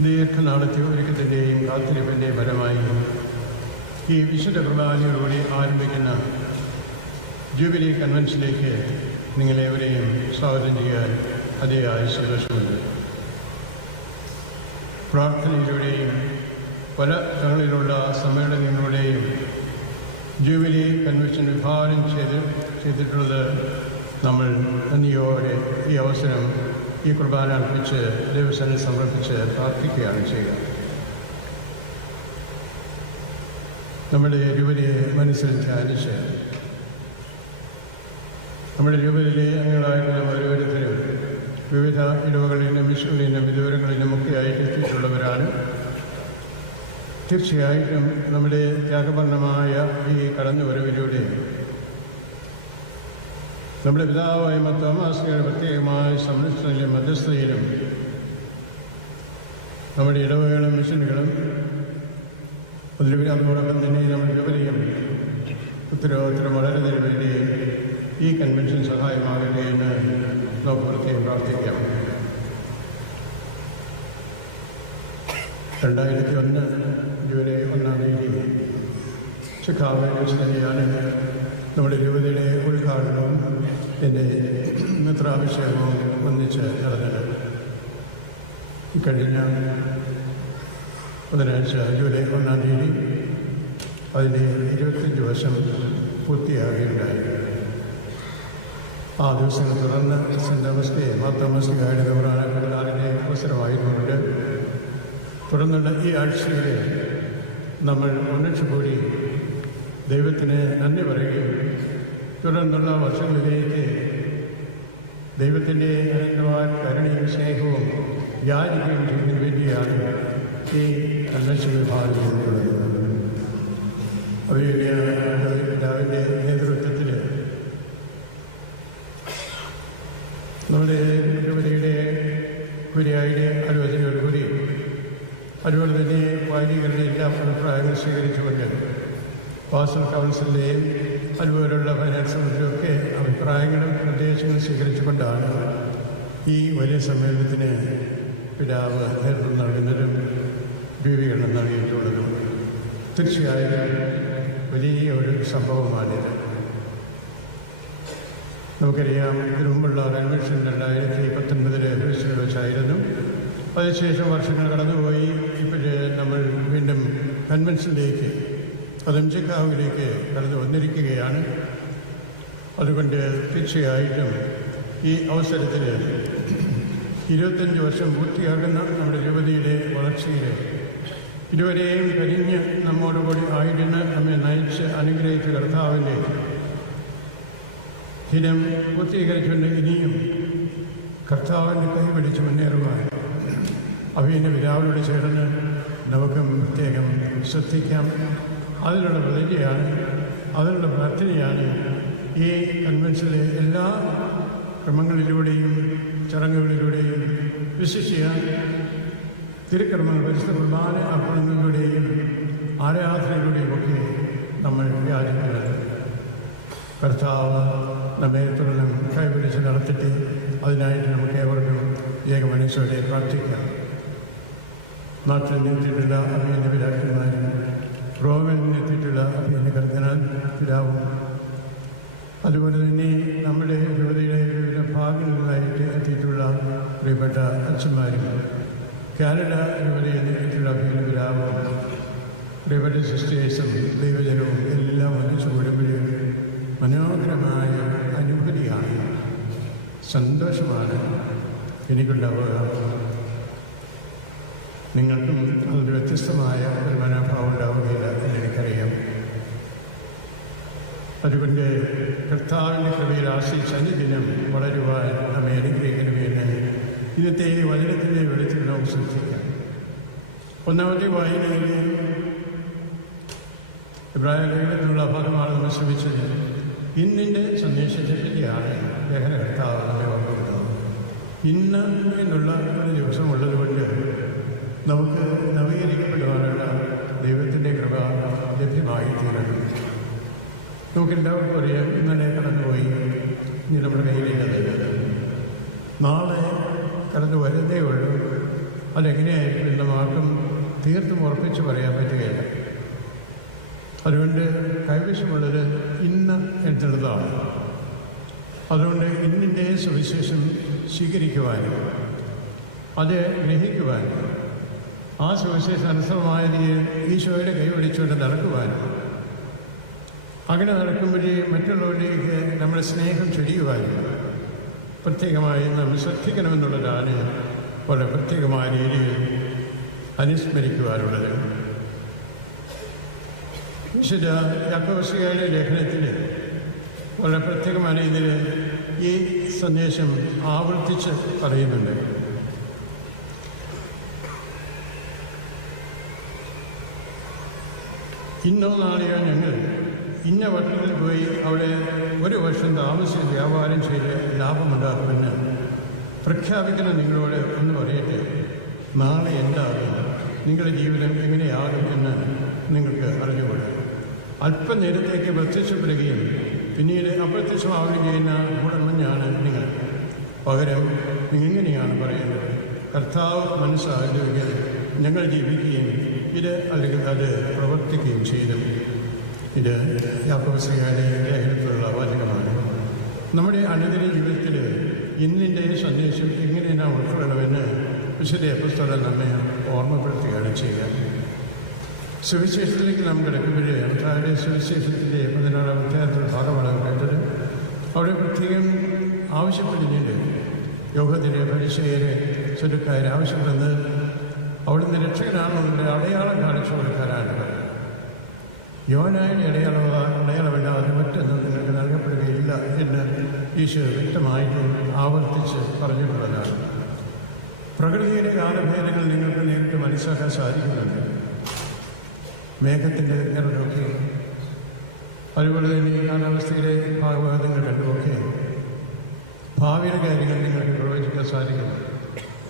ദീർഘനാളത്തെ ഒരുക്കത്തിൻ്റെയും കാത്തിരിപ്പിൻ്റെയും ഫലമായി ഈ വിശുദ്ധ കുർബാനയോടുകൂടി ആരംഭിക്കുന്ന ജൂബിലി കൺവെൻഷനിലേക്ക് നിങ്ങളേവരെയും സ്വാഗതം ചെയ്യാൻ അതിയായ സന്തോഷമുണ്ട്. പ്രാർത്ഥനയിലൂടെയും പല തങ്ങളിലുള്ള സമ്മേളനങ്ങളിലൂടെയും ജൂബിലി കൺവെൻഷൻ വിഭാവനം ചെയ്തിട്ടുള്ളത് നമ്മൾ നന്ദിയോടെ ഈ അവസരം ഈ കുർബാന അർപ്പിച്ച് ദൈവസന്നിധിയിൽ സമർപ്പിച്ച് പ്രാർത്ഥിക്കുകയാണ് ചെയ്യുക. നമ്മുടെ രൂപതയെ മനസ്സിൽ ധ്യാനിച്ച് നമ്മുടെ രൂപതയിലെ അംഗങ്ങളായിട്ടുള്ള ഓരോരുത്തരും വിവിധ ഇടവകളിലും വിഷുവിലും വിദൂരങ്ങളിലും ഒക്കെ ആയിട്ട് എത്തിയിട്ടുള്ളവരാണ്. തീർച്ചയായിട്ടും നമ്മുടെ ത്യാഗപൂർണമായ ഈ കടന്നുവരവിലൂടെ നമ്മുടെ പിതാവായ തോമാശ്ലീഹയുടെ പ്രത്യേകമായ സംരക്ഷണയിലും മധ്യസ്ഥതയിലും നമ്മുടെ ഇടവകളും മിഷനുകളും അതോടൊപ്പം തന്നെ നമ്മുടെ രൂപതയും ഉത്തരവാദിത്തം വളരുന്നതിന് വേണ്ടി ഈ കൺവെൻഷൻ സഹായമാകട്ടെ എന്ന് നമുക്ക് പ്രത്യേകം പ്രാർത്ഥിക്കാം. 2001 ജൂലൈ 1-ാം തീയതി ചിക്കാഗോയിൽ വെച്ച് തന്നെയാണ് നമ്മുടെ രൂപതയുടെ ഉദ്ഘാടനവും എൻ്റെ മിത്രാഭിഷേകവും ഒന്നിച്ച് നടന്നത്. ഇക്കഴിഞ്ഞ ബുധനാഴ്ച ജൂലൈ 1-ാം തീയതി അതിൻ്റെ 25 വർഷം പൂർത്തിയാകുകയുണ്ടായി. ആ ദിവസങ്ങൾ തുടർന്ന് സെൻറ് തോമസ് മാർത്തോമാസ്ലീഹായുടെ കുർബാനയുടെ അവസരമായതുകൊണ്ട് തുടർന്നുള്ള ഈ ആഴ്ചയിൽ നമ്മൾ ഒന്നിച്ചു കൂടി ദൈവത്തിന് നന്ദി പറയുകയും തുടർന്നുള്ള വർഷങ്ങളിലേക്ക് ദൈവത്തിൻ്റെ അനന്തമായ കരുണയും സ്നേഹവും യാചിക്കുകയും ചെയ്യുന്നതിന് വേണ്ടിയാണ് ഈ കൺവെൻഷൻ വിഭാവനം ചെയ്തിട്ടുള്ളത്. പിതാവിൻ്റെ നേതൃത്വത്തിൽ നമ്മുടെ രൂപതയുടെ കുരിയായുടെ ആലോചനയോടുകൂടി അതുപോലെ തന്നെ വൈദികരുടെ എല്ലാ അഭിപ്രായങ്ങളും സ്വീകരിച്ചുകൊണ്ട് പാസ്റ്റൽ കൗൺസിലിൻ്റെയും അതുപോലുള്ള ഫൈനാൻസ് കമ്മിറ്റിയൊക്കെ അഭിപ്രായങ്ങളും നിർദ്ദേശങ്ങളും സ്വീകരിച്ചുകൊണ്ടാണ് ഈ വലിയ സമ്മേളനത്തിന് പിതാവ് നേതൃത്വം നൽകുന്നതും രൂപീകരണം നൽകിയിട്ടുള്ളതും. തീർച്ചയായും വലിയ ഒരു സംഭവമാണിത്. നമുക്കറിയാം, ഇതിനു മുമ്പുള്ള കൺവെൻഷൻ 2019 ബ്രസീലിൽ വെച്ചായിരുന്നു. അതിനുശേഷം വർഷങ്ങൾ കടന്നുപോയി. ഇപ്പോഴേ നമ്മൾ വീണ്ടും കൺവെൻഷനിലേക്ക് അതും ചിക്കാഗോയിലേക്ക് കടന്നു വന്നിരിക്കുകയാണ്. അതുകൊണ്ട് തീർച്ചയായിട്ടും ഈ അവസരത്തിൽ 25 വർഷം പൂർത്തിയാകുന്ന നമ്മുടെ രൂപതയുടെ വളർച്ചയിൽ ഇതുവരെയും കരിഞ്ഞ് നമ്മോടുകൂടി ആയിരുന്ന് നമ്മെ നയിച്ച് അനുഗ്രഹിച്ച കർത്താവിൻ്റെ ദിനം പൂർത്തീകരിച്ചുകൊണ്ട് ഇനിയും കർത്താവിൻ്റെ കൈപിടിച്ച് മുന്നേറുവാൻ അവയുടെ പിതാവിനോട് ചേർന്ന് നമുക്കും പ്രത്യേകം ശ്രദ്ധിക്കാം. അതിനുള്ള പ്രതിജ്ഞയാണ്, അതിനുള്ള പ്രാർത്ഥനയാണ് ഈ കൺവെൻഷനിലെ എല്ലാ ക്രമങ്ങളിലൂടെയും ചടങ്ങുകളിലൂടെയും വിശിഷ്യ തിരുക്കർമ്മങ്ങൾ പരിശുദ്ധ കുർബാന അർപ്പണങ്ങളിലൂടെയും ആരാധനയിലൂടെയും ഒക്കെ നമ്മൾ യാചിക്കുന്നത്. കർത്താവ് നമ്മെ തുടർന്നും കൈപിടിച്ച് നടത്തിയിട്ട് അതിനായിട്ട് നമുക്ക് ഏവർക്കും ഏകമനസ്സോടെ പ്രാർത്ഥിക്കാം. നാട്ടിൽ നിന്നെത്തിയിട്ടുള്ള അഭിനന്ദ പിതാക്കന്മാരും റോമിൽ നിന്നെത്തിയിട്ടുള്ള അഭിനന്ദ കർദിനാൾ പിതാവും അതുപോലെ തന്നെ നമ്മുടെ രൂപതയുടെ വിവിധ ഭാഗങ്ങളിലായിട്ട് എത്തിയിട്ടുള്ള പ്രിയപ്പെട്ട അച്ഛന്മാരും കാനഡ രൂപതയിൽ നിന്നെത്തിയിട്ടുള്ള അഭിനന്ദ പിതാവും പ്രിയപ്പെട്ട സിസ്റ്റേഴ്സും ദൈവജനവും എല്ലാം ഒന്നിച്ചു കൂടുമ്പോഴും മനോഹരമായ അനുഭൂതിയാണ്, സന്തോഷമാണ് എനിക്കുണ്ടാവുക. നിങ്ങൾക്കും അതൊരു വ്യത്യസ്തമായ ഒരു മനോഭാവം ഉണ്ടാവുകയില്ല എന്നെനിക്കറിയാം. അതുകൊണ്ട് കർത്താവിൻ്റെ കൃപയിൽ ആശ്രയിച്ച് അനുദിനം വളരുവാൻ നമ്മെ അനുഗ്രഹിക്കണമെന്ന് ഇന്നത്തെ വചനത്തിൻ്റെ വെളിച്ചത്തിൽ നമുക്ക് സൂക്ഷിക്കാം. ഒന്നാമത്തെ വായനയിൽ ഇബ്രാഹിം ലേഖനത്തിലുള്ള ഭാഗമാണ് നമ്മൾ ശ്രമിച്ചത്. ഇന്നിൻ്റെ സന്ദേശത്തെ പറ്റിയാണ് ലേഖനകർത്താവ് നമ്മെ ഓർമ്മിക്കുന്നത്. ഇന്ന് എന്നുള്ള ഒരു ദിവസം ഉള്ളതുകൊണ്ട് നമുക്ക് നവീകരിക്കപ്പെടുവാനുള്ള ദൈവത്തിൻ്റെ കൃപ ലഭ്യമായി തീരണം. നമുക്കെല്ലാവർക്കും അറിയാം, ഇന്നലെ കടന്നുപോയി, ഇനി നമ്മുടെ കയ്യിലില്ലത്. നാളെ കടന്നു വരുന്നേ ഉള്ളൂ. അതെങ്ങനെയായിരിക്കും എന്ന് ആർക്കും തീർത്തും ഉറപ്പിച്ച് പറയാൻ പറ്റുകയില്ല. അതുകൊണ്ട് കൈവശമുള്ളത് ഇന്ന് എന്നുള്ളതാണ്. അതുകൊണ്ട് ഇന്നിൻ്റെ സുവിശേഷം സ്വീകരിക്കുവാനും അത് ഗ്രഹിക്കുവാനും ആ സുവിശേഷം അനുസൃതമായ ഈശോയുടെ കൈപിടിച്ചുകൊണ്ട് നടക്കുവാനും അങ്ങനെ നടക്കുമ്പോഴേ മറ്റുള്ളവരിലേക്ക് നമ്മുടെ സ്നേഹം ചൊരിയുവാനും പ്രത്യേകമായി നമ്മൾ ശ്രദ്ധിക്കണമെന്നുള്ളതാണ് വളരെ പ്രത്യേകമായ രീതിയിൽ അനുസ്മരിക്കുവാനുള്ളത്. വിശുദ്ധ യാക്കോബുസ്ലിഹായുടെ ലേഖനത്തിൽ വളരെ പ്രത്യേകമായ രീതിയിൽ ഈ സന്ദേശം ആവർത്തിച്ച് പറയുന്നുണ്ട്. ഇന്നോ നാളെയോ ഞങ്ങൾ ഇന്ന പട്ടണത്തിൽ പോയി അവിടെ ഒരു വർഷം താമസിച്ച് വ്യാപാരം ചെയ്ത് ലാഭമുണ്ടാക്കുമെന്ന് പ്രഖ്യാപിക്കുന്ന നിങ്ങളോട് ഒന്ന് പറയട്ടെ. നാളെ എന്താകും, നിങ്ങളുടെ ജീവിതം എങ്ങനെയാകും എന്ന് നിങ്ങൾക്ക് അറിഞ്ഞുകൂടാ. അല്പനേരത്തേക്ക് പ്രത്യക്ഷപ്പെടുകയും പിന്നീട് അപ്രത്യക്ഷമാവുകയും ചെയ്യുന്ന ഗുണമഞ്ഞാണ് നിങ്ങൾ. പകരം നിങ്ങളിങ്ങനെയാണ് പറയുന്നത്, കർത്താവ് മനസ്സാകുമെങ്കിൽ ഞങ്ങൾ ജീവിക്കുകയും ഇത് അല്ലെങ്കിൽ അത് പ്രവർത്തിക്കുകയും ചെയ്തു. ഇത് യാക്കോബുസ്ലിഹായുടെ ലേഖനത്തിലുള്ള വാചകമാണ്. നമ്മുടെ അനുദിന ജീവിതത്തിൽ ഇന്നിൻ്റെ സന്ദേശം എങ്ങനെ നാം ഉൾക്കൊള്ളണമെന്ന് വിശുദ്ധ അപ്പോസ്തലൻ നമ്മെ ഓർമ്മപ്പെടുത്തുകയാണ് ചെയ്യുക. സുവിശേഷത്തിലേക്ക് നാം കിടക്കുമ്പോഴേ മത്തായിയുടെ സുവിശേഷത്തിൻ്റെ 16-ാം അധ്യായത്തിലുള്ള ഭാഗമാണ് കേട്ടത്. അവിടെ പ്രത്യേകം ആവശ്യപ്പെടുന്നുണ്ട്. യോഹദിനെ പരിചയരെ ചുരുക്കാരെ ആവശ്യപ്പെടുന്നത് അവിടുന്ന് രക്ഷകനാണെന്നുള്ള അടയാളം കാണിച്ചു കൊടുക്കാനാണ്. യോനായുടെ അടയാളമില്ലാതെ മറ്റൊന്നും നിങ്ങൾക്ക് നൽകപ്പെടുകയില്ല എന്ന് ഈശോ വ്യക്തമായിട്ട് ആവർത്തിച്ച് പറഞ്ഞിട്ടുള്ളതാണ്. പ്രകൃതിയുടെ കാലഭേദങ്ങൾ നിങ്ങൾക്ക് നേരിട്ട് മനസ്സിലാക്കാൻ സാധിക്കുന്നുണ്ട്. മേഘത്തിൻ്റെ നിറമൊക്കെ, അതുപോലെ തന്നെ ഈ കാലാവസ്ഥയിലെ ഭാഗവാദങ്ങൾ കണ്ടുമൊക്കെ ഭാവിയുടെ കാര്യങ്ങൾ നിങ്ങൾക്ക് പ്രവചിക്കാൻ സാധിക്കുന്നു.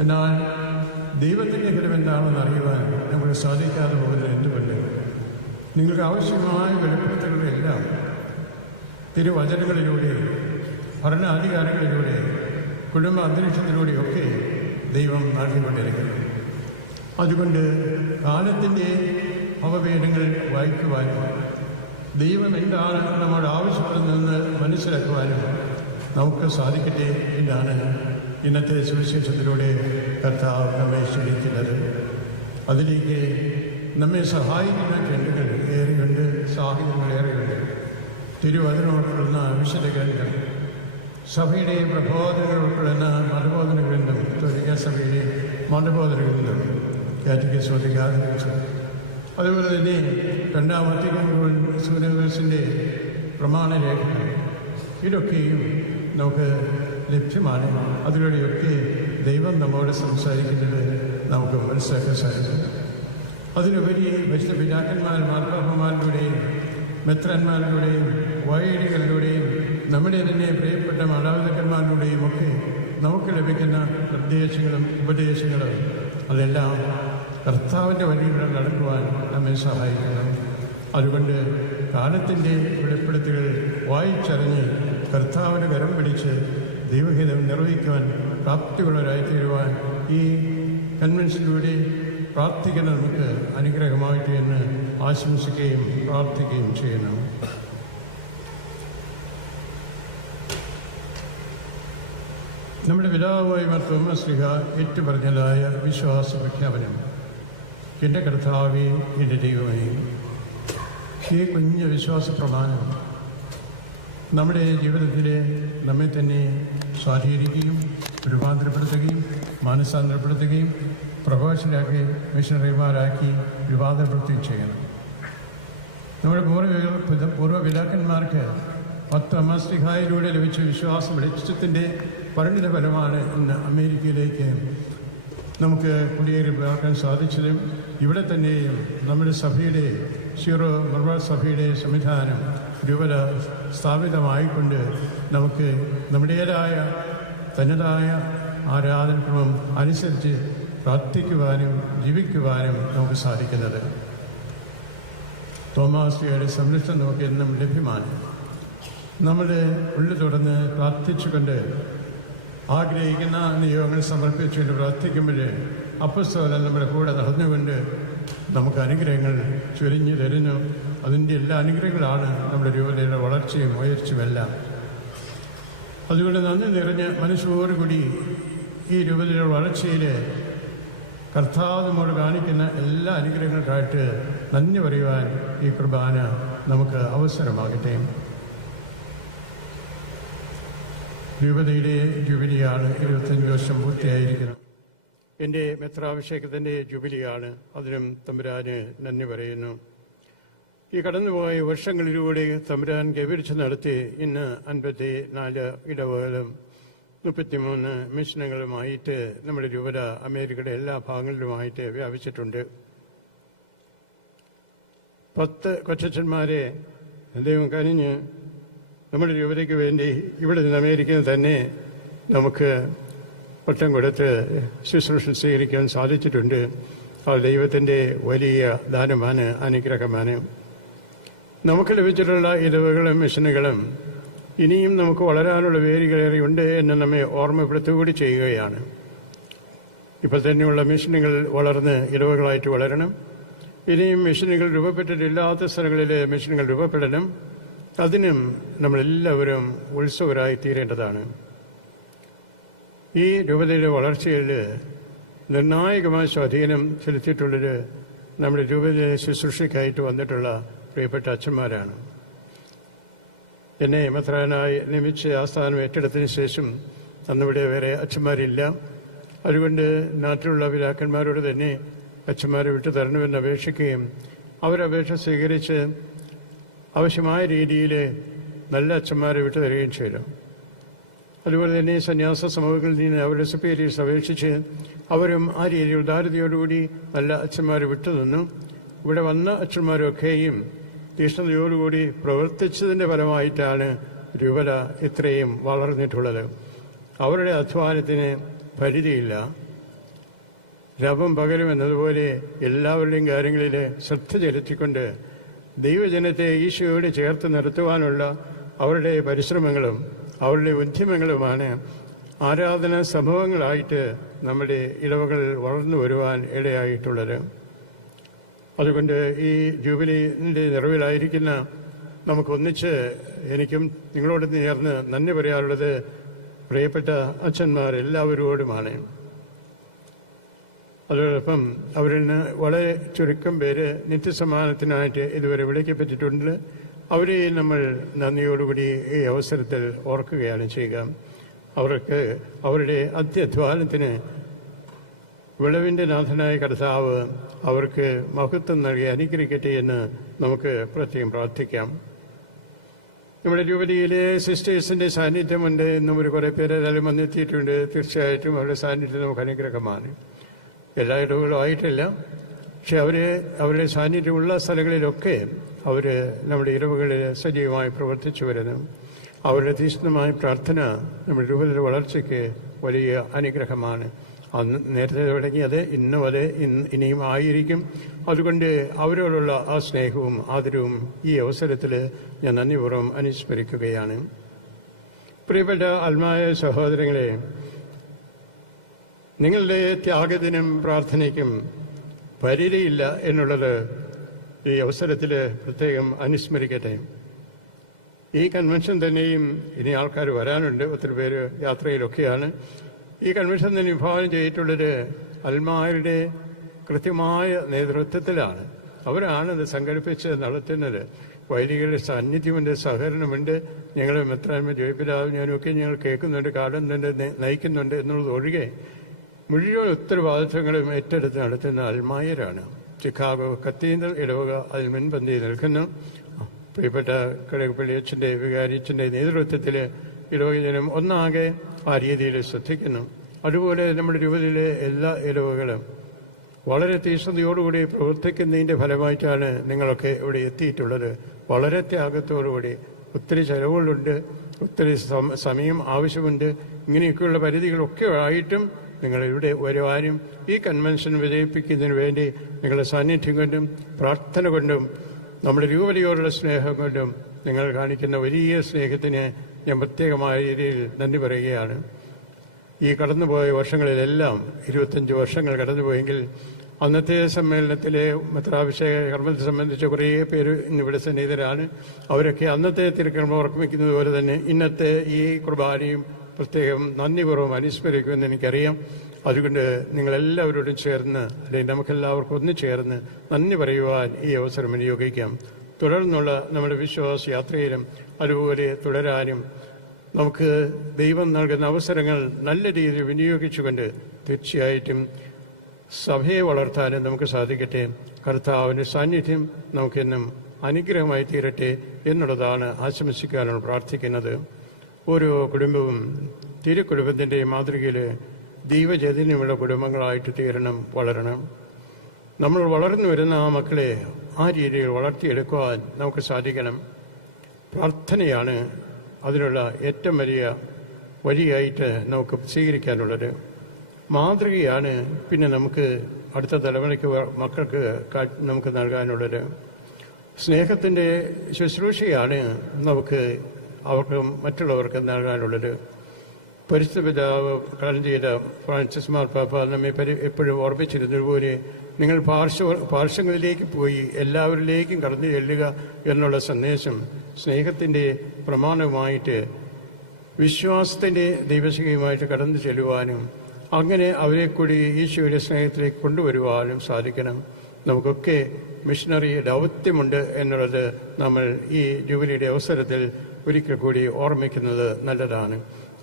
എന്നാൽ ദൈവത്തിൻ്റെ ഹിതം എന്താണെന്ന് അറിയുവാൻ നമുക്ക് സാധിക്കാതെ പോകുന്നത് എന്തുകൊണ്ട്? നിങ്ങൾക്ക് ആവശ്യമായ വെളിപ്പെടുത്തലുകളെല്ലാം തിരുവചനങ്ങളിലൂടെ, ഭരണാധികാരികളിലൂടെ, കുടുംബ അന്തരീക്ഷത്തിലൂടെയൊക്കെ ദൈവം നൽകിക്കൊണ്ടിരിക്കുന്നു. അതുകൊണ്ട് കാലത്തിൻ്റെ അവഭേദങ്ങൾ വായിക്കുവാനും ദൈവം എന്താണ് നമ്മോട് ആവശ്യപ്പെടുന്നതെന്ന് മനസ്സിലാക്കുവാനും നമുക്ക് സാധിക്കട്ടെ എന്നാണ് ഇന്നത്തെ സുവിശേഷത്തിലൂടെ കർത്താവ് നമ്മെ ക്ഷണിക്കുന്നത്. അതിലേക്ക് നമ്മെ സഹായിക്കുന്ന ഗ്രന്ഥങ്ങൾ ഏറെയുണ്ട്, സാഹിത്യങ്ങൾ ഏറെയുണ്ട്. തിരുവചനം ഉൾക്കൊള്ളുന്ന വിശുദ്ധ ഗ്രന്ഥം, സഭയുടെ പ്രബോധനങ്ങൾ ഉൾക്കൊള്ളുന്ന മതബോധന ഗ്രന്ഥം, കത്തോലിക്ക സഭയുടെ മതബോധന ഗ്രന്ഥം, കാറ്റഗിസം, അതുപോലെ തന്നെ 2-ാം വത്തിക്കാൻ സൂര്യസിൻ്റെ പ്രമാണരേഖകൾ, ഇതൊക്കെയും നമുക്ക് ലഭ്യമാണ്. അതിലൂടെയൊക്കെ ദൈവം നമ്മോട് സംസാരിക്കുന്നത് നമുക്ക് മനസ്സിലാക്കാൻ സാധിക്കും. അതിലുപരി വിശുദ്ധ പിതാക്കന്മാർ, മാർപ്പാപ്പന്മാരിലൂടെയും മെത്രന്മാരിലൂടെയും വൈദികരിലൂടെയും നമ്മുടെ തന്നെ പ്രിയപ്പെട്ട മാതാപിതാക്കന്മാരിലൂടെയും ഒക്കെ നമുക്ക് ലഭിക്കുന്ന നിർദ്ദേശങ്ങളും ഉപദേശങ്ങളും അതെല്ലാം കർത്താവിൻ്റെ വഴിയിലൂടെ നടക്കുവാൻ നമ്മെ സഹായിക്കണം. അതുകൊണ്ട് കാലത്തിൻ്റെ വെളിപ്പെടുത്തലുകൾ വായിച്ചറിഞ്ഞ് കർത്താവിൻ്റെ കരം പിടിച്ച് ദൈവഹിതം നിർവഹിക്കുവാൻ പ്രാപ്തിയുള്ളവരായിത്തീരുവാൻ ഈ കൺവെൻഷനിലൂടെ പ്രാർത്ഥിക്കുന്ന നമുക്ക് അനുഗ്രഹമായിട്ട് എന്ന് ആശംസിക്കുകയും പ്രാർത്ഥിക്കുകയും ചെയ്യണം. നമ്മുടെ പിതാവായ തോമസ് ശ്ലീഹ ഏറ്റുപറഞ്ഞതായ വിശ്വാസ പ്രഖ്യാപനം, എൻ്റെ കർത്താവേ, എൻ്റെ ദൈവമേ, ഈ കുഞ്ഞ് വിശ്വാസ പ്രമാണം നമ്മുടെ ജീവിതത്തിൽ നമ്മെ തന്നെ സ്വാധീനിക്കുകയും രൂപാന്തരപ്പെടുത്തുകയും മാനസാന്തരപ്പെടുത്തുകയും പ്രഭാഷകരാക്കി മിഷണറിമാരാക്കി രൂപാന്തരപ്പെടുത്തുകയും ചെയ്യണം. നമ്മുടെ പൂർവ്വപിതാക്കന്മാർക്ക് 10 മസ്തിഹായിലൂടെ ലഭിച്ച വിശ്വാസ വെളിച്ചത്തിൻ്റെ പരിണിത ഫലമാണ് ഇന്ന് അമേരിക്കയിലേക്ക് നമുക്ക് കുടിയേറി പാർക്കാൻ സാധിച്ചതും ഇവിടെ തന്നെയും നമ്മുടെ സഭയുടെ സീറോ മലബാർ സഭയുടെ സംവിധാനം രൂപത സ്ഥാപിതമായിക്കൊണ്ട് നമുക്ക് നമ്മുടേതായ തനതായ ആരാധനക്രമം അനുസരിച്ച് പ്രാർത്ഥിക്കുവാനും ജീവിക്കുവാനും നമുക്ക് സാധിക്കുന്നത്. തോമാശ്രീയുടെ സംരക്ഷണം നമുക്ക് എന്നും ലഭ്യമാണ്. നമ്മുടെ ഉള്ളിൽ തുറന്ന് പ്രാർത്ഥിച്ചുകൊണ്ട് ആഗ്രഹിക്കുന്ന നിയോഗങ്ങൾ സമർപ്പിച്ചുകൊണ്ട് പ്രാർത്ഥിക്കുമ്പോൾ അപ്പസ്തോലൻ നമ്മുടെ കൂടെ നടന്നുകൊണ്ട് നമുക്ക് അനുഗ്രഹങ്ങൾ ചൊരിഞ്ഞു തരുന്നു. അതിൻ്റെ എല്ലാ അനുഗ്രഹങ്ങളാണ് നമ്മുടെ രൂപതയുടെ വളർച്ചയും ഉയർച്ചയുമെല്ലാം. അതുകൊണ്ട് നന്ദി നിറഞ്ഞ മനസ്സോടുകൂടി ഈ രൂപതയുടെ വളർച്ചയിൽ കർത്താവ് നമ്മോട് കാണിക്കുന്ന എല്ലാ അനുഗ്രഹങ്ങൾക്കായിട്ട് നന്ദി പറയുവാൻ ഈ കുർബാന നമുക്ക് അവസരമാകട്ടെ. രൂപതയുടെ ജൂബിലിയാണ് 25 വർഷം പൂർത്തിയായിരിക്കുന്നത്. എൻ്റെ മെത്രാഭിഷേകത്തിൻ്റെ ജൂബിലിയാണ്. അതിനും തമ്പുരാന് നന്ദി പറയുന്നു. ഈ കടന്നുപോയ വർഷങ്ങളിലൂടെ തമ്പുരാൻ കൈവരിച്ച് നടത്തി ഇന്ന് 54 ഇടവകളും 33 മിഷനുകളുമായിട്ട് നമ്മുടെ രൂപത അമേരിക്കയുടെ എല്ലാ ഭാഗങ്ങളിലുമായിട്ട് വ്യാപിച്ചിട്ടുണ്ട്. 10 കൊച്ചന്മാരെ ദൈവം കനിഞ്ഞ് നമ്മുടെ രൂപതയ്ക്ക് വേണ്ടി ഇവിടെ നിന്ന് അമേരിക്കയിൽ തന്നെ നമുക്ക് പട്ടം കൊടുത്ത് ശുശ്രൂഷ സ്വീകരിക്കാൻ സാധിച്ചിട്ടുണ്ട്. ആ ദൈവത്തിൻ്റെ വലിയ ദാനമാണ്, അനുഗ്രഹമാണ്. നമുക്ക് ലഭിച്ചിട്ടുള്ള ഇടവകളും മിഷനുകളും ഇനിയും നമുക്ക് വളരാനുള്ള വേരുകളേറെയുണ്ട് എന്ന് നമ്മെ ഓർമ്മപ്പെടുത്തുകൂടി ചെയ്യുകയാണ്. ഇപ്പോൾ തന്നെയുള്ള മിഷനുകൾ വളർന്ന് ഇടവകളായിട്ട് വളരണം. ഇനിയും മിഷനുകൾ രൂപപ്പെട്ടിട്ടില്ലാത്ത സ്ഥലങ്ങളിൽ മിഷനുകൾ രൂപപ്പെടണം. അതിനും നമ്മളെല്ലാവരും ഉത്സുകരായി തീരേണ്ടതാണ്. ഈ രൂപതയുടെ വളർച്ചയിൽ നിർണായകമായ സ്വാധീനം ചെലുത്തിയിട്ടുള്ളത് നമ്മുടെ രൂപതയുടെ ശുശ്രൂഷയ്ക്കായിട്ട് വന്നിട്ടുള്ള പ്രിയപ്പെട്ട അച്ഛന്മാരാണ്. എന്നെ മെത്രാനായി നിയമിച്ച് ആ സ്ഥാനം ഏറ്റെടുത്തതിന് ശേഷം അന്നിവിടെ വേറെ അച്ഛന്മാരില്ല. അതുകൊണ്ട് നാട്ടിലുള്ള പിതാക്കന്മാരോട് തന്നെ അച്ഛന്മാരെ വിട്ടു തരണമെന്ന് അപേക്ഷിക്കുകയും അവരപേക്ഷ സ്വീകരിച്ച് ആവശ്യമായ രീതിയിൽ നല്ല അച്ഛന്മാരെ വിട്ടു തരികയും ചെയ്തു. അതുപോലെ തന്നെ സന്യാസ സമൂഹങ്ങളിൽ നിന്ന് അവരുടെ സുപ്പീരിയേഴ്സ് അപേക്ഷിച്ച് അവരും ആ രീതിയിൽ ഉദാരതയോടുകൂടി നല്ല അച്ഛന്മാരെ വിട്ടുനിന്നു. ഇവിടെ വന്ന അച്ഛന്മാരൊക്കെയും തീഷ്ണതയോടുകൂടി പ്രവർത്തിച്ചതിൻ്റെ ഫലമായിട്ടാണ് രൂപത ഇത്രയും വളർന്നിട്ടുള്ളത്. അവരുടെ അധ്വാനത്തിന് പരിധിയില്ല. രവും പകലും എന്നതുപോലെ എല്ലാവരുടെയും കാര്യങ്ങളിൽ ശ്രദ്ധ ചെലുത്തിക്കൊണ്ട് ദൈവജനത്തെ ഈശോയോട് ചേർത്ത് നിർത്തുവാനുള്ള അവരുടെ പരിശ്രമങ്ങളും അവരുടെ ഉദ്യമങ്ങളുമാണ് ആരാധന സംഭവങ്ങളായിട്ട് നമ്മുടെ ഇടവകൾ വളർന്നു വരുവാൻ ഇടയായിട്ടുള്ളത്. അതുകൊണ്ട് ഈ ജൂബിലിൻ്റെ നിറവിലായിരിക്കുന്ന നമുക്കൊന്നിച്ച് എനിക്കും നിങ്ങളോട് ചേർന്ന് നന്ദി പറയാറുള്ളത് പ്രിയപ്പെട്ട അച്ഛന്മാർ എല്ലാവരോടുമാണ്. അതോടൊപ്പം അവരിൽ നിന്ന് വളരെ ചുരുക്കം പേര് നിത്യസമ്മാനത്തിനായിട്ട് ഇതുവരെ വിളിക്കപ്പെട്ടിട്ടുണ്ട്. അവരെ നമ്മൾ നന്ദിയോടുകൂടി ഈ അവസരത്തിൽ ഓർക്കുകയാണ് ചെയ്യുക. അവർക്ക് അവരുടെ അത്യധ്വാനത്തിന് വിളവിൻ്റെ നാഥനായ കർത്താവ് അവർക്ക് മഹത്വം നൽകി അനുഗ്രഹിക്കട്ടെ എന്ന് നമുക്ക് പ്രത്യേകം പ്രാർത്ഥിക്കാം. നമ്മുടെ രൂപതയിലെ സിസ്റ്റേഴ്സിൻ്റെ സാന്നിധ്യമുണ്ട്. ഇന്നും ഒരു കുറേ പേര് ഏതായാലും വന്നെത്തിയിട്ടുണ്ട്. തീർച്ചയായിട്ടും അവരുടെ സാന്നിധ്യം നമുക്ക് അനുഗ്രഹമാണ്. എല്ലാ ഇടവുകളും ആയിട്ടില്ല, പക്ഷെ അവരുടെ സാന്നിധ്യമുള്ള സ്ഥലങ്ങളിലൊക്കെ അവർ നമ്മുടെ ഇടവുകളിൽ സജീവമായി പ്രവർത്തിച്ചു വരുന്നു. അവരുടെ തീക്ഷ്ണമായ പ്രാർത്ഥന നമ്മുടെ രൂപതയുടെ വളർച്ചയ്ക്ക് വലിയ അനുഗ്രഹമാണ്. അന്ന് നേരത്തെ തുടങ്ങിയത് ഇന്നും അത് ഇനിയും ആയിരിക്കും. അതുകൊണ്ട് അവരോടുള്ള ആ സ്നേഹവും ആദരവും ഈ അവസരത്തിൽ ഞാൻ നന്ദിപൂർവ്വം അനുസ്മരിക്കുകയാണ്. പ്രിയപ്പെട്ട ആത്മായ സഹോദരങ്ങളെ, നിങ്ങളുടെ ത്യാഗത്തിനും പ്രാർത്ഥനയ്ക്കും പരിധിയില്ല എന്നുള്ളത് ഈ അവസരത്തിൽ പ്രത്യേകം അനുസ്മരിക്കട്ടെ. ഈ കൺവെൻഷൻ തന്നെയും ഇനി ആൾക്കാർ വരാനുണ്ട്, ഒത്തിരി പേര് യാത്രയിലൊക്കെയാണ്. ഈ കൺവെൻഷൻ തന്നെ വിഭാവനം ചെയ്തിട്ടുള്ളത് അൽമായരുടെ കൃത്യമായ നേതൃത്വത്തിലാണ്. അവരാണ് ഇത് സംഘടിപ്പിച്ച് നടത്തുന്നത്. വൈദികരുടെ സാന്നിധ്യമുണ്ട്, സഹകരണമുണ്ട്. ഞങ്ങൾ മെത്രാന്മാർ ജോയിപ്പിതാവ് ഞാനൊക്കെ ഞങ്ങൾ കേൾക്കുന്നുണ്ട്, കാണുന്നുണ്ട്, നയിക്കുന്നുണ്ട് എന്നുള്ളത് ഒഴികെ മുഴുവൻ ഉത്തരവാദിത്വങ്ങളും ഏറ്റെടുത്ത് നടത്തുന്ന അൽമായരാണ്. ചിക്കാഗോ കത്തീഡ്രൽ ഇടവക അതിൽ മുൻപന്തി നിൽക്കുന്നു. പ്രിയപ്പെട്ട കടകപ്പള്ളി അച്ഛൻ്റെ വികാരിച്ചൻ്റെ നേതൃത്വത്തിൽ ഇടവകജനം ഒന്നാകെ ആ രീതിയിൽ ശ്രദ്ധിക്കുന്നു. അതുപോലെ നമ്മുടെ രൂപതയിലെ എല്ലാ ഇടവകളും വളരെ തീഷ്ണതയോടുകൂടി പ്രവർത്തിക്കുന്നതിൻ്റെ ഫലമായിട്ടാണ് നിങ്ങളൊക്കെ ഇവിടെ എത്തിയിട്ടുള്ളത്. വളരെ ത്യാഗത്തോടുകൂടി. ഒത്തിരി ചെലവുകളുണ്ട്, ഒത്തിരി സമയം ആവശ്യമുണ്ട്. ഇങ്ങനെയൊക്കെയുള്ള പരിധികളൊക്കെ ആയിട്ടും നിങ്ങൾ ഇവിടെ വരുവാനും ഈ കൺവെൻഷൻ വിജയിപ്പിക്കുന്നതിന് വേണ്ടി നിങ്ങളുടെ സാന്നിധ്യം കൊണ്ടും പ്രാർത്ഥന കൊണ്ടും നമ്മുടെ രൂപതയോടുള്ള സ്നേഹം കൊണ്ടും നിങ്ങൾ കാണിക്കുന്ന വലിയ സ്നേഹത്തിന് ഞാൻ പ്രത്യേകമായ രീതിയിൽ നന്ദി പറയുകയാണ്. ഈ കടന്നുപോയ വർഷങ്ങളിലെല്ലാം 25 വർഷങ്ങൾ കടന്നുപോയെങ്കിൽ അന്നത്തെ സമ്മേളനത്തിലെ മെത്രാഭിഷേക കർമ്മത്തെ സംബന്ധിച്ച് കുറേ പേര് ഇന്നിവിടെ സന്നിഹിതരാണ്. അവരൊക്കെ അന്നത്തെ തിരുക്കർമ്മം ഓർമ്മിക്കുന്നത് പോലെ തന്നെ ഇന്നത്തെ ഈ കുർബാനയും പ്രത്യേകം നന്ദിപൂർവ്വം അനുസ്മരിക്കുമെന്ന് എനിക്കറിയാം. അതുകൊണ്ട് നിങ്ങളെല്ലാവരോടും ചേർന്ന്, അല്ലെങ്കിൽ നമുക്കെല്ലാവർക്കും ഒന്ന് ചേർന്ന് നന്ദി പറയുവാൻ ഈ അവസരം വിനിയോഗിക്കാം. തുടർന്നുള്ള നമ്മുടെ വിശ്വാസ യാത്രയിലും അതുപോലെ തുടരാനും നമുക്ക് ദൈവം നൽകുന്ന അവസരങ്ങൾ നല്ല രീതിയിൽ വിനിയോഗിച്ചുകൊണ്ട് തീർച്ചയായിട്ടും സഭയെ വളർത്താനും നമുക്ക് സാധിക്കട്ടെ. കർത്താവിൻ്റെ സാന്നിധ്യം നമുക്കെന്നും അനുഗ്രഹമായി തീരട്ടെ എന്നുള്ളതാണ് ആശംസിക്കാനാണ് പ്രാർത്ഥിക്കുന്നത്. ഓരോ കുടുംബവും തിരുക്കുടുംബത്തിൻ്റെ മാതൃകയിൽ ദൈവചൈതന്യമുള്ള കുടുംബങ്ങളായിട്ട് തീരണം, വളരണം. നമ്മൾ വളർന്നു വരുന്ന ആ മക്കളെ ആ രീതിയിൽ വളർത്തിയെടുക്കുവാൻ നമുക്ക് സാധിക്കണം. പ്രാർത്ഥനയാണ് അതിനുള്ള ഏറ്റവും വലിയ വഴിയായിട്ട് നമുക്ക് സ്വീകരിക്കാനുള്ളത്. മാതൃകയാണ് പിന്നെ നമുക്ക് അടുത്ത തലമുറയ്ക്ക് മക്കൾക്ക് നമുക്ക് നൽകാനുള്ളത്. സ്നേഹത്തിൻ്റെ ശുശ്രൂഷയാണ് നമുക്ക് മറ്റുള്ളവർക്ക് നൽകാനുള്ളത്. പരിശുദ്ധ പിതാവ് കടന്നു ചെയ്ത ഫ്രാൻസിസ് മാർപ്പാപ്പ നമ്മെ എപ്പോഴും ഓർമ്മിച്ചിരുന്നതുപോലെ നിങ്ങൾ പാർശ്വങ്ങളിലേക്ക് പോയി എല്ലാവരിലേക്കും കടന്നു ചെല്ലുക എന്നുള്ള സന്ദേശം സ്നേഹത്തിൻ്റെ പ്രമാണവുമായിട്ട് വിശ്വാസത്തിൻ്റെ ദൈവശികയുമായിട്ട് കടന്നു ചെല്ലുവാനും അങ്ങനെ അവരെ കൂടി ഈശോയുടെ സ്നേഹത്തിലേക്ക് കൊണ്ടുവരുവാനും സാധിക്കണം. നമുക്കൊക്കെ മിഷണറി ദൗത്യമുണ്ട് എന്നുള്ളത് നമ്മൾ ഈ ജൂബിലിയുടെ അവസരത്തിൽ ഒരിക്കൽ കൂടി ഓർമ്മിക്കുന്നത് നല്ലതാണ്.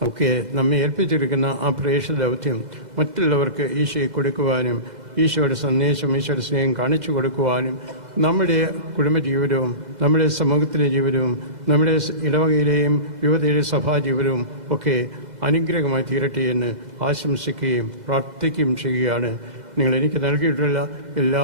ഒക്കെ നമ്മെ ഏൽപ്പിച്ചിരിക്കുന്ന ആ പ്രേക്ഷിത ദൗത്യം മറ്റുള്ളവർക്ക് ഈശോയെ കൊടുക്കുവാനും ഈശോയുടെ സന്ദേശം, ഈശോയുടെ സ്നേഹം കാണിച്ചു കൊടുക്കുവാനും നമ്മുടെ കുടുംബജീവിതവും നമ്മുടെ സമൂഹത്തിലെ ജീവിതവും നമ്മുടെ ഇടവകയിലെയും യുവതയിലെ സഭാജീവിതവും ഒക്കെ അനുഗ്രഹമായി തീരട്ടെ എന്ന് ആശംസിക്കുകയും പ്രാർത്ഥിക്കുകയും ചെയ്യുകയാണ്. നിങ്ങൾ എനിക്ക് നൽകിയിട്ടുള്ള എല്ലാ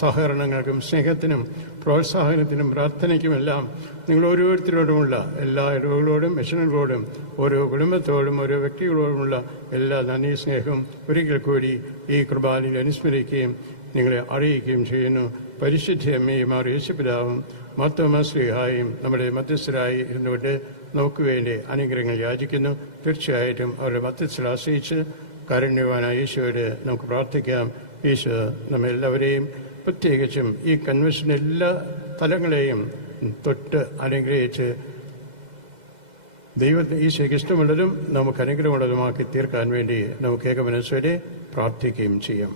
സഹകരണങ്ങൾക്കും സ്നേഹത്തിനും പ്രോത്സാഹനത്തിനും പ്രാർത്ഥനയ്ക്കുമെല്ലാം നിങ്ങൾ ഓരോരുത്തരോടുമുള്ള എല്ലാ ഇടവുകളോടും മിഷനുകളോടും ഓരോ കുടുംബത്തോടും ഓരോ വ്യക്തികളോടുമുള്ള എല്ലാ നന്ദി സ്നേഹവും ഒരിക്കൽ കൂടി ഈ കുർബാനയിൽ അനുസ്മരിക്കുകയും നിങ്ങളെ അറിയിക്കുകയും ചെയ്യുന്നു. പരിശുദ്ധ അമ്മയും മാർ യേശുപിതാവും മാർത്തോമാ ശ്ലീഹായും നമ്മുടെ മധ്യസ്ഥരായി ഇരുന്നുകൊണ്ട് നമുക്ക് വേണ്ടി അനുഗ്രഹങ്ങൾ യാചിക്കുന്നു. തീർച്ചയായിട്ടും അവരുടെ മധ്യസ്ഥരെ ആശ്രയിച്ച് കാരുണ്യവാനായ ഈശോയോട് നമുക്ക് പ്രാർത്ഥിക്കാം. ഈശോ നമ്മെല്ലാവരെയും പ്രത്യേകിച്ചും ഈ കൺവെൻഷൻ എല്ലാ തലങ്ങളെയും തൊട്ട് അനുഗ്രഹിച്ച് ഈശോയ്ക്ക് ഇഷ്ടമുള്ളതും നമുക്ക് അനുഗ്രഹമുള്ളതുമാക്കി തീർക്കാൻ വേണ്ടി നമുക്ക് ഏകമനസ്സോടെ പ്രാർത്ഥിക്കുകയും ചെയ്യാം.